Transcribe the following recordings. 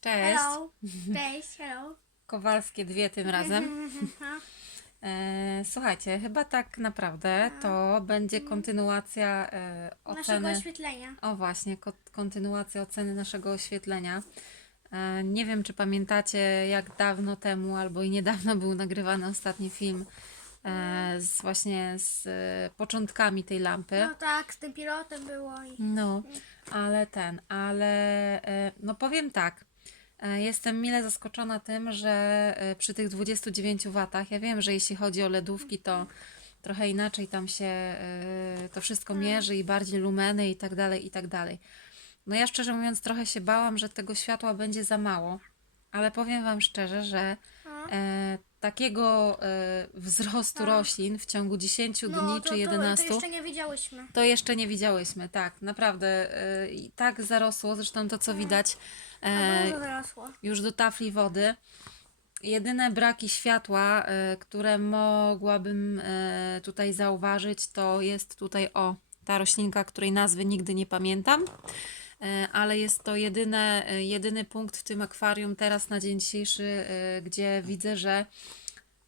Cześć. Hello. Cześć, hello. Kowalskie dwie tym razem. E, słuchajcie, chyba tak naprawdę to będzie kontynuacja e, Naszego oceny. oświetlenia. O właśnie, ko- kontynuacja oceny naszego oświetlenia. E, nie wiem, czy pamiętacie, jak dawno temu albo i niedawno był nagrywany ostatni film e, z właśnie z e, początkami tej lampy. No tak, z tym pilotem było i... No, ale ten, ale e, no powiem tak. E, Jestem mile zaskoczona tym, że e, przy tych 29 watach, ja wiem, że jeśli chodzi o LEDówki, to trochę inaczej tam się e, to wszystko mierzy i bardziej lumeny i tak dalej, i tak dalej. No ja szczerze mówiąc trochę się bałam, że tego światła będzie za mało, ale powiem Wam szczerze, że takiego e, wzrostu Tak. roślin w ciągu 10 No, dni czy 11 To, to jeszcze nie widziałyśmy. to jeszcze nie widziałyśmy, tak, naprawdę. y, I tak zarosło, zresztą to co widać No e, zarosło. już do tafli wody. Jedyne braki światła, e, które mogłabym e, tutaj zauważyć, to jest tutaj o ta roślinka, której nazwy nigdy nie pamiętam, e, ale jest to jedyne, e, jedyny punkt w tym akwarium teraz na dzień dzisiejszy, e, gdzie widzę, że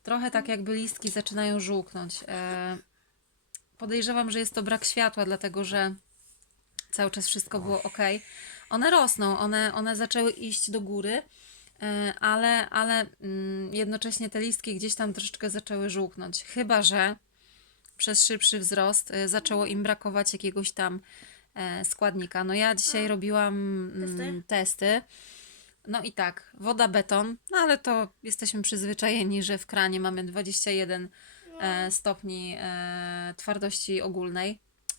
trochę tak jakby listki zaczynają żółknąć. E, Podejrzewam, że jest to brak światła, dlatego że cały czas wszystko było ok. One rosną, one, one zaczęły iść do góry, e, ale, ale mm, jednocześnie te listki gdzieś tam troszeczkę zaczęły żółknąć. Chyba, że przez szybszy wzrost e, zaczęło im brakować jakiegoś tam e, składnika. No ja dzisiaj robiłam mm, Testy? No i tak, woda, beton, no ale to jesteśmy przyzwyczajeni, że w kranie mamy 21 e, stopni e, twardości ogólnej,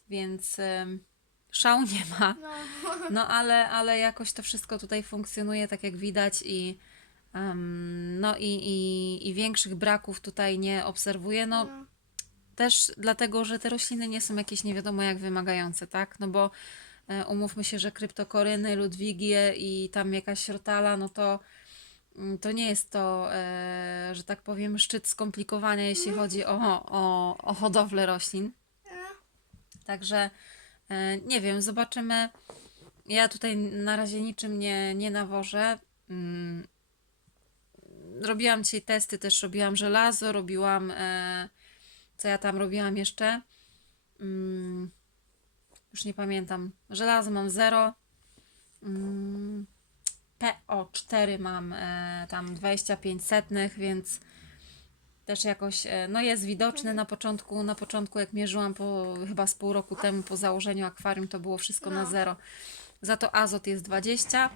więc e, szału nie ma. No, No ale, ale jakoś to wszystko tutaj funkcjonuje tak jak widać i em, no i, i, i większych braków tutaj nie obserwuję. No no. Też dlatego, że te rośliny nie są jakieś nie wiadomo jak wymagające, tak? No bo e, umówmy się, że kryptokoryny, ludwigie i tam jakaś rotala, no to mm, to nie jest to, e, że tak powiem, szczyt skomplikowania, jeśli chodzi o, o, o hodowlę roślin. Także e, nie wiem, zobaczymy. Ja tutaj na razie niczym nie, nie nawożę. Mm, Robiłam dzisiaj testy, też robiłam żelazo, robiłam. Co ja tam robiłam jeszcze? Mm, już nie pamiętam. Żelazo mam 0. Mm, PO4 mam e, tam 25 setnych, więc też jakoś, e, no jest widoczny na początku, na początku jak mierzyłam po, chyba z pół roku temu po założeniu akwarium, to było wszystko na No. zero. Za to azot jest 20.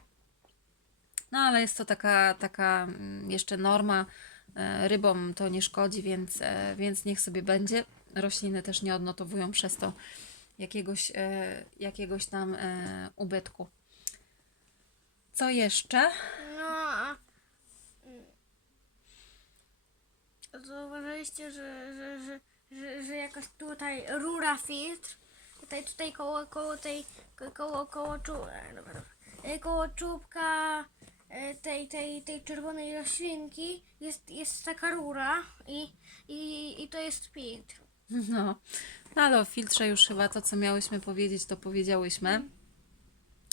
No ale jest to taka, taka mm, jeszcze norma. E, Rybom to nie szkodzi, więc, e, więc niech sobie będzie. Rośliny też nie odnotowują przez to jakiegoś, e, jakiegoś tam ubytku. Co jeszcze? No. Zauważyliście, że, że, że, że, że jakoś tutaj rura filtr, tutaj, tutaj koło, koło tej, ko- koło, koło, dobra. E, koło czubka tej, tej, tej czerwonej roślinki jest, jest taka rura i, i, i to jest filtr. No, no ale o filtrze już chyba to, co miałyśmy powiedzieć, to powiedziałyśmy.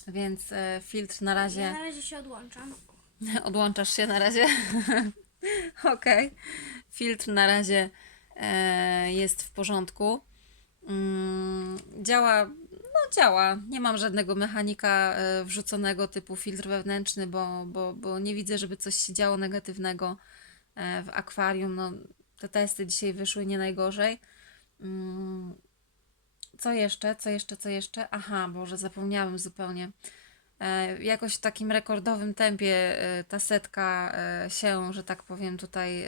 Więc e, filtr na Ja razie. na razie się odłączam. Odłączasz się na razie. Okej. Filtr na razie e, jest w porządku. Mm, działa, działa. Nie mam żadnego mechanika e, wrzuconego typu filtr wewnętrzny, bo, bo, bo nie widzę, żeby coś się działo negatywnego e, w akwarium. No, te testy dzisiaj wyszły nie najgorzej. Mm, co jeszcze? Co jeszcze? Co jeszcze? Aha, Boże, zapomniałem zupełnie. E, jakoś w takim rekordowym tempie ta setka się, że tak powiem, tutaj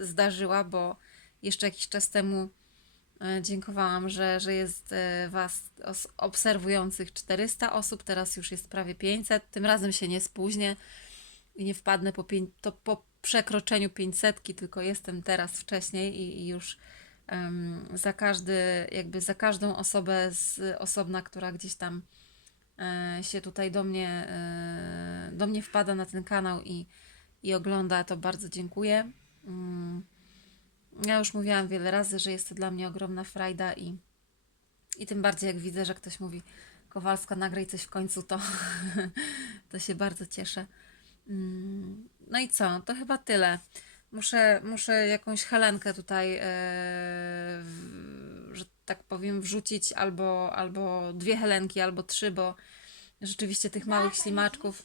zdarzyła, bo jeszcze jakiś czas temu dziękowałam, że, że jest e, Was obserwujących 400 osób, teraz już jest prawie 500. Tym razem się nie spóźnię i nie wpadnę po, pięć, to po przekroczeniu 500, tylko jestem teraz wcześniej i, i już em, za każdy, jakby za każdą osobę z osobna, która gdzieś tam e, się tutaj do mnie, e, do mnie wpada na ten kanał i, i ogląda, to bardzo dziękuję. Mm, Ja już mówiłam wiele razy, że jest to dla mnie ogromna frajda i, i tym bardziej jak widzę, że ktoś mówi Kowalska, nagraj coś w końcu, to, to się bardzo cieszę. Mm, No i co? To chyba tyle. Muszę, muszę jakąś Helenkę tutaj, w- że tak powiem, wrzucić, albo, albo dwie Helenki, albo trzy, bo rzeczywiście tych małych ślimaczków,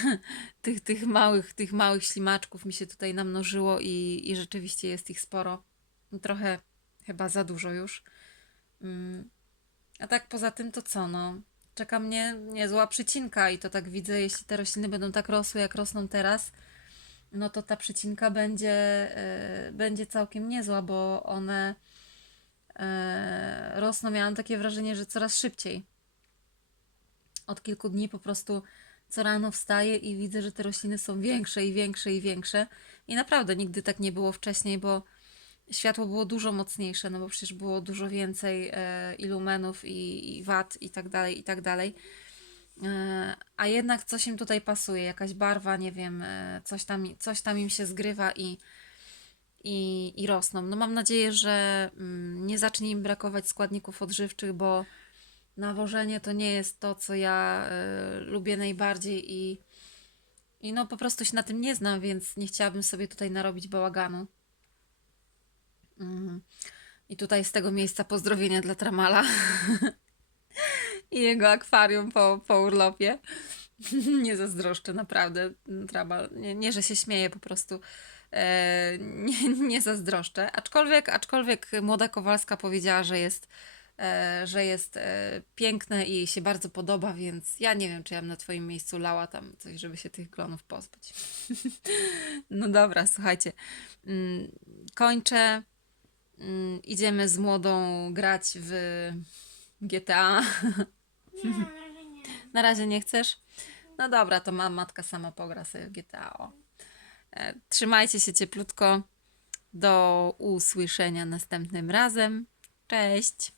tych, tych małych, tych małych ślimaczków mi się tutaj namnożyło i, i rzeczywiście jest ich sporo. Trochę chyba za dużo już. Mm. A tak poza tym to co, no? Czeka mnie niezła przycinka i to tak widzę, jeśli te rośliny będą tak rosły, jak rosną teraz, no to ta przycinka będzie, e, będzie całkiem niezła, bo one e, rosną, miałam takie wrażenie, że coraz szybciej. Od kilku dni po prostu co rano wstaję i widzę, że te rośliny są większe i większe i większe. I naprawdę nigdy tak nie było wcześniej, bo światło było dużo mocniejsze, no bo przecież było dużo więcej e, ilumenów i, i wat i tak dalej, i tak dalej. E, a jednak coś im tutaj pasuje, jakaś barwa, nie wiem, e, coś tam, coś tam im się zgrywa i, i, i rosną. No mam nadzieję, że mm, nie zacznie im brakować składników odżywczych, bo nawożenie to nie jest to, co ja e, lubię najbardziej i, i no po prostu się na tym nie znam, więc nie chciałabym sobie tutaj narobić bałaganu. Mm. I tutaj z tego miejsca pozdrowienia dla Tramala i jego akwarium po, po urlopie. nie zazdroszczę, naprawdę. Tramal, nie, nie, że się śmieję, po prostu e, nie, nie zazdroszczę. Aczkolwiek, aczkolwiek młoda Kowalska powiedziała, że jest, że jest e, piękne i jej się bardzo podoba, więc ja nie wiem, czy ja bym na Twoim miejscu lała tam coś, żeby się tych klonów pozbyć. no dobra, słuchajcie. Mm, Kończę. Mm, Idziemy z młodą grać w GTA. Nie, na razie nie. Na razie nie chcesz? No dobra, to ma, matka sama pogra sobie w GTA. O. E, Trzymajcie się cieplutko. Do usłyszenia następnym razem. Cześć!